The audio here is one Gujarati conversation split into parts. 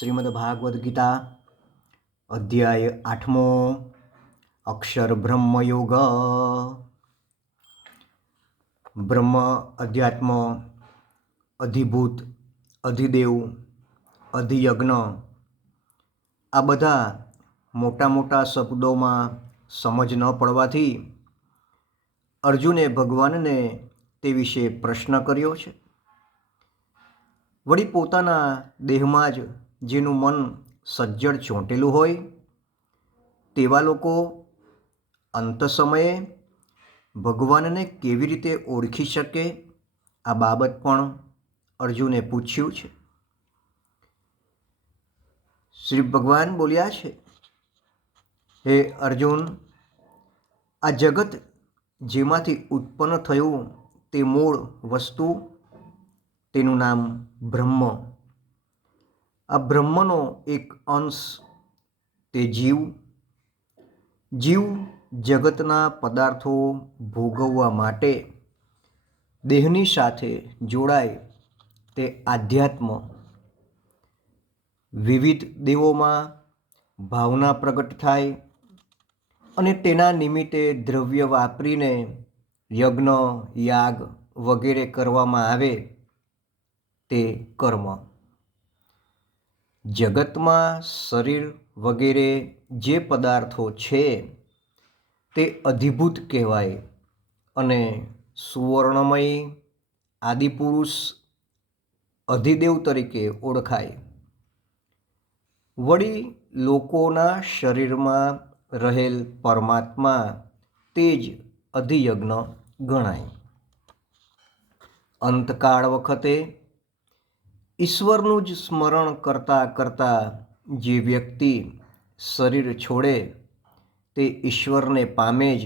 શ્રીમદ્ભાગવદ્ ગીતા અધ્યાય 8મો અક્ષર બ્રહ્મયોગ. બ્રહ્મ, અધ્યાત્મ, અધિભૂત, અધિદેવ, અધિયજ્ઞ આ બધા મોટા મોટા શબ્દોમાં સમજ ન પડવાથી અર્જુને ભગવાનને તે વિશે પ્રશ્ન કર્યો છે. વળી પોતાના દેહમાં જ જેનું મન સજ્જડ ચોંટેલું હોય તેવા લોકો અંત સમયે ભગવાનને કેવી રીતે ઓળખી શકે, આ બાબત પણ અર્જુને પૂછ્યું છે. શ્રી ભગવાન બોલ્યા છે, હે અર્જુન, આ જગત જેમાંથી ઉત્પન્ન થયું તે મૂળ વસ્તુ, તેનું નામ બ્રહ્મ. આ બ્રહ્મનો એક અંશ તે જીવ. જીવ જગતના પદાર્થો ભોગવવા માટે દેહની સાથે જોડાય તે આધ્યાત્મ. વિવિધ દેવોમાં ભાવના પ્રગટ થાય અને તેના નિમિત્તે દ્રવ્ય વાપરીને યજ્ઞ, યાગ વગેરે કરવામાં આવે તે કર્મ. જગતમાં શરીર વગેરે જે પદાર્થો છે તે અધિભૂત કહેવાય અને સુવર્ણમય આદિપુરુષ અધિદેવ તરીકે ઓળખાય. વળી લોકોના શરીરમાં રહેલ પરમાત્મા તે જ અધિયજ્ઞ ગણાય. અંતકાળ વખતે ઈશ્વરનું જ સ્મરણ કરતાં કરતાં જે વ્યક્તિ શરીર છોડે તે ઈશ્વરને પામે જ,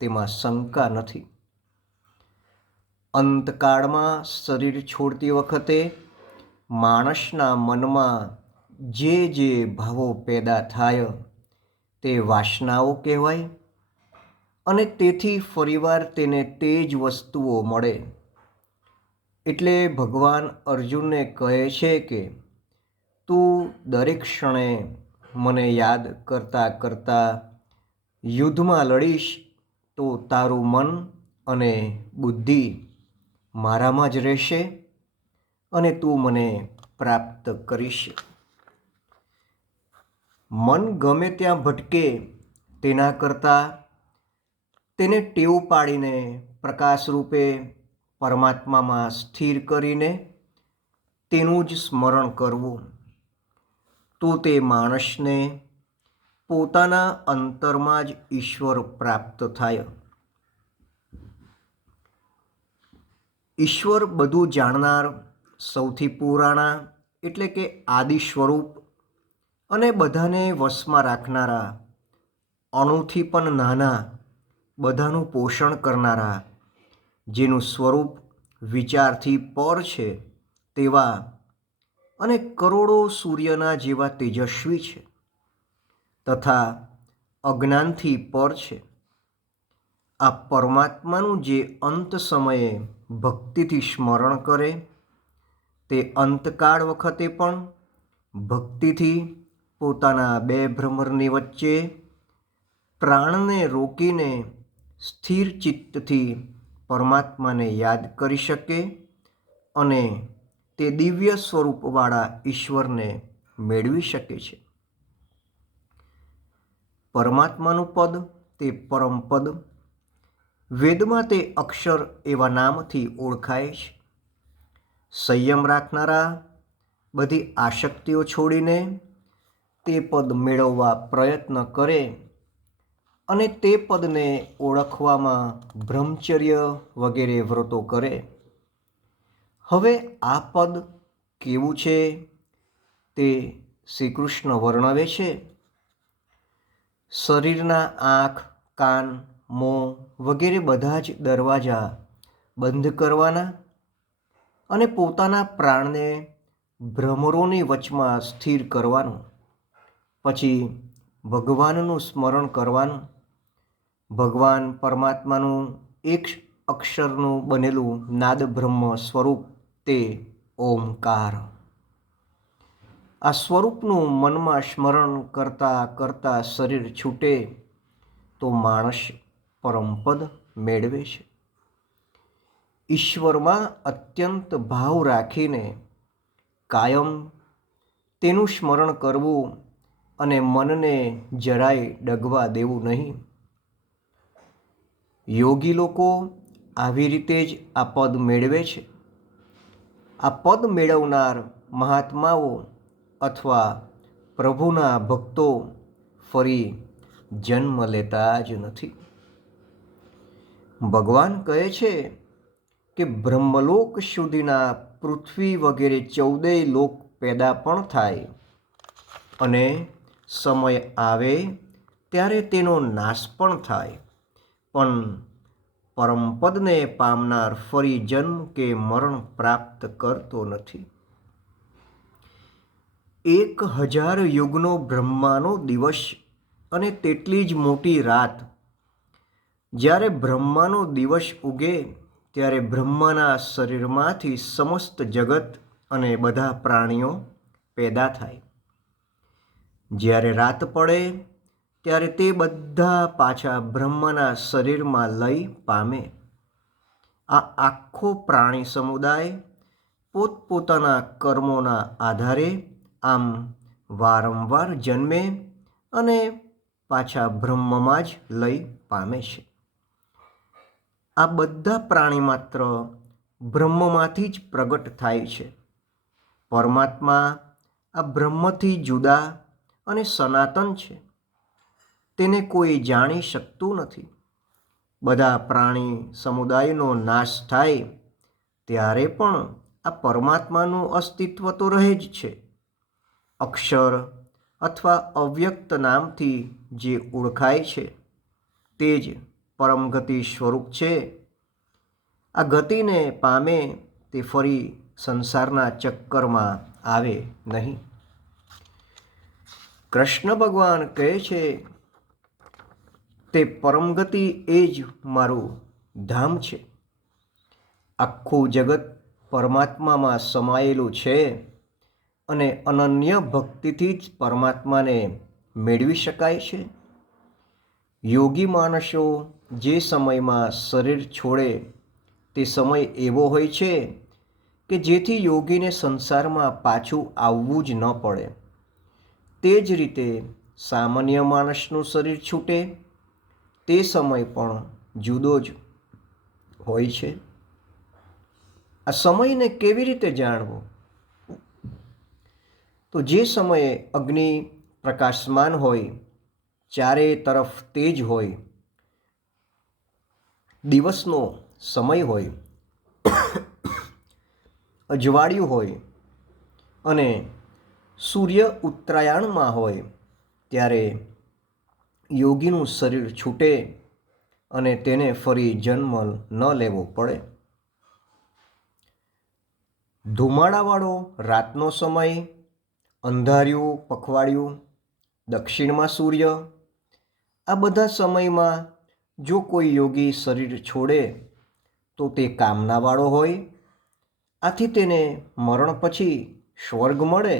તેમાં શંકા નથી. અંતકાળમાં શરીર છોડતી વખતે માણસના મનમાં જે જે ભાવો પેદા થાય તે વાસનાઓ કહેવાય અને તેથી ફરીવાર તેને તે જ વસ્તુઓ મળે. એટલે ભગવાન અર્જુનને કહે છે કે તું દરેક ક્ષણે મને યાદ કરતાં કરતાં યુદ્ધમાં લડીશ તો તારું મન અને બુદ્ધિ મારામાં જ રહેશે અને તું મને પ્રાપ્ત કરીશ. મન ગમે ત્યાં ભટકે તેના કરતાં તેને ટેવ પાડીને પ્રકાશ રૂપે પરમાત્મામાં સ્થિર કરીને તેનું જ સ્મરણ કરવું, તો તે માણસને પોતાના અંતરમાં જ ઈશ્વર પ્રાપ્ત થાય. ઈશ્વર બધું જાણનાર, સૌથી પુરાણા એટલે કે આદિ સ્વરૂપ અને બધાને વશમાં રાખનારા, અણુથી પણ નાના બધાનું પોષણ કરનારા, જેનું સ્વરૂપ વિચારથી પર છે તેવા અને કરોડો સૂર્યના જેવા તેજસ્વી છે તથા અજ્ઞાનથી પર છે. આ પરમાત્માનું જે અંત સમયે ભક્તિથી સ્મરણ કરે તે અંતકાળ વખતે પણ ભક્તિથી પોતાના બે ભ્રમરની વચ્ચે પ્રાણને રોકીને સ્થિર ચિત્તથી પરમાત્માને યાદ કરી શકે અને તે દિવ્ય સ્વરૂપવાળા ઈશ્વરને મેળવી શકે છે. પરમાત્માનું પદ તે પરમપદ. વેદમાં તે અક્ષર એવા નામથી ઓળખાય છે. સંયમ રાખનારા બધી આસક્તિઓ છોડીને તે પદ મેળવવા પ્રયત્ન કરે અને તે પદને ઓળખવામાં બ્રહ્મચર્ય વગેરે વ્રતો કરે. હવે આ પદ કેવું છે તે શ્રી કૃષ્ણ વર્ણવે છે. શરીરના આંખ, કાન, મોં વગેરે બધા જ દરવાજા બંધ કરવાના અને પોતાના પ્રાણને ભ્રમરોની વચમાં સ્થિર કરવાનું. પછી ભગવાનનું સ્મરણ કરવાનું. ભગવાન પરમાત્માનું એક અક્ષરનું બનેલું નાદ બ્રહ્મ સ્વરૂપ તે ઓમકાર. આ સ્વરૂપનું મનમાં સ્મરણ કરતાં કરતાં શરીર છૂટે તો માણસ પરમપદ મેળવે છે. ઈશ્વરમાં અત્યંત ભાવ રાખીને કાયમ તેનું સ્મરણ કરવું અને મનને જરાય ડગવા દેવું નહીં. યોગી લોકો આવી રીતે જ આ પદ મેળવે છે. આ પદ મેળવનાર મહાત્માઓ અથવા પ્રભુના ભક્તો ફરી જન્મ લેતા જ નથી. ભગવાન કહે છે કે બ્રહ્મલોક સુધીના પૃથ્વી વગેરે 14 લોક પેદા પણ થાય અને સમય આવે ત્યારે તેનો નાશ પણ થાય, પણ પરમપદને પામનાર ફરી જન્મ કે મરણ પ્રાપ્ત કરતો નથી. 1000 યુગનો બ્રહ્માનો દિવસ અને તેટલી જ મોટી રાત. જ્યારે બ્રહ્માનો દિવસ ઉગે ત્યારે બ્રહ્માના શરીરમાંથી સમસ્ત જગત અને બધા પ્રાણીઓ પેદા થાય. જ્યારે રાત પડે ત્યારે તે બધા પાછા બ્રહ્માના શરીરમાં લય પામે. આ આખો પ્રાણી સમુદાય પોતપોતાના કર્મોના આધારે આમ વારંવાર જન્મે અને પાછા બ્રહ્મમાં જ લય પામે છે. આ બધા પ્રાણી માત્ર બ્રહ્મમાંથી જ પ્રગટ થાય છે. પરમાત્મા આ બ્રહ્મથી જુદા અને સનાતન છે. તેને કોઈ જાણી શકતું નથી. બધા પ્રાણી સમુદાયનો નાશ થાય ત્યારે પણ આ પરમાત્માનું અસ્તિત્વ તો રહે જ છે. અક્ષર અથવા અવ્યક્ત નામથી જે ઓળખાય છે તે જ પરમગતિ સ્વરૂપ છે. આ ગતિને પામે તે ફરી સંસારના ચક્કરમાં આવે નહીં. કૃષ્ણ ભગવાન કહે છે તે પરમગતિ એ જ મારું ધામ છે. આખું જગત પરમાત્મામાં સમાયેલું છે અને અનન્ય ભક્તિથી જ પરમાત્માને મેળવી શકાય છે. યોગી માણસો જે સમયમાં શરીર છોડે તે સમય એવો હોય છે કે જેથી યોગીને સંસારમાં પાછું આવવું જ ન પડે. તે જ રીતે સામાન્ય માણસનું શરીર છૂટે તે સમય પણ જુદો જ હોય છે. આ સમયને કેવી રીતે જાણવો? તો જે સમયે અગ્નિ પ્રકાશમાન હોય, ચારે તરફ તેજ હોય, દિવસનો સમય હોય, અજવાળિયું હોય અને સૂર્ય ઉત્તરાયણમાં હોય ત્યારે યોગીનું શરીર છૂટે અને તેને ફરી જન્મ ન લેવો પડે. ધુમાડાવાળો રાતનો સમય, અંધારિયું પખવાડિયું, દક્ષિણમાં સૂર્ય, આ બધા સમયમાં જો કોઈ યોગી શરીર છોડે તો તે કામનાવાળો હોય. આથી તેને મરણ પછી સ્વર્ગ મળે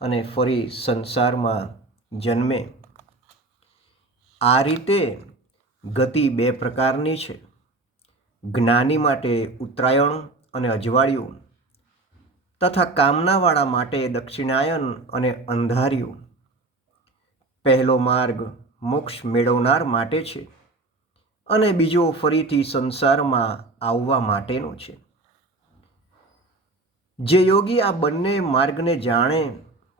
અને ફરી સંસારમાં જન્મે. આ રીતે ગતિ 2 પ્રકારની છે. જ્ઞાની માટે ઉત્તરાયણ અને અજવાળિયું તથા કામનાવાળા માટે દક્ષિણાયન અને અંધારિયું. પહેલો માર્ગ મોક્ષ મેળવનાર માટે છે અને બીજો ફરીથી સંસારમાં આવવા માટેનો છે. જે યોગી આ બંને માર્ગને જાણે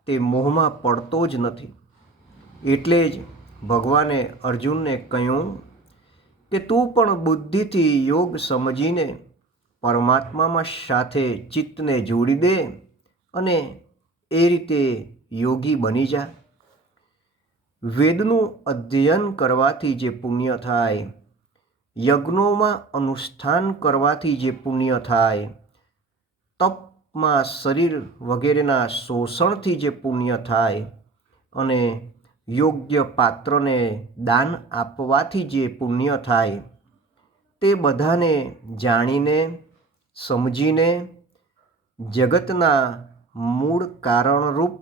તે મોહમાં પડતો જ નથી. એટલે જ ભગવાને અર્જુનને કહ્યું કે તું પણ બુદ્ધિથી યોગ સમજીને પરમાત્મામાં સાથે ચિત્તને જોડી દે અને એ રીતે યોગી બની જા. વેદનું અધ્યયન કરવાથી જે પુણ્ય થાય, યજ્ઞોમાં અનુષ્ઠાન કરવાથી જે પુણ્ય થાય, તપમાં શરીર વગેરેના શોષણથી જે પુણ્ય થાય અને યોગ્ય પાત્રને દાન આપવાથી જે પુણ્ય થાય, તે બધાને જાણીને સમજીને જગતના મૂળ કારણરૂપ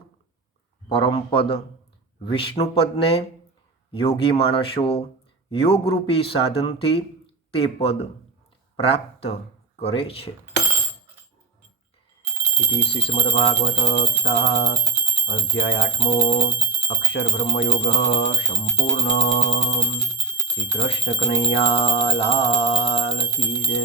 પરમપદ વિષ્ણુપદને યોગી માણસો યોગરૂપી સાધનથી તે પદ પ્રાપ્ત કરે છે. ઇતિ શ્રીમદ્ભાગવત ગીતા અધ્યાય 8મો અક્ષર બ્રહ્મયોગ સંપૂર્ણ. શ્રી કૃષ્ણ કનૈયા લાલ કી જય.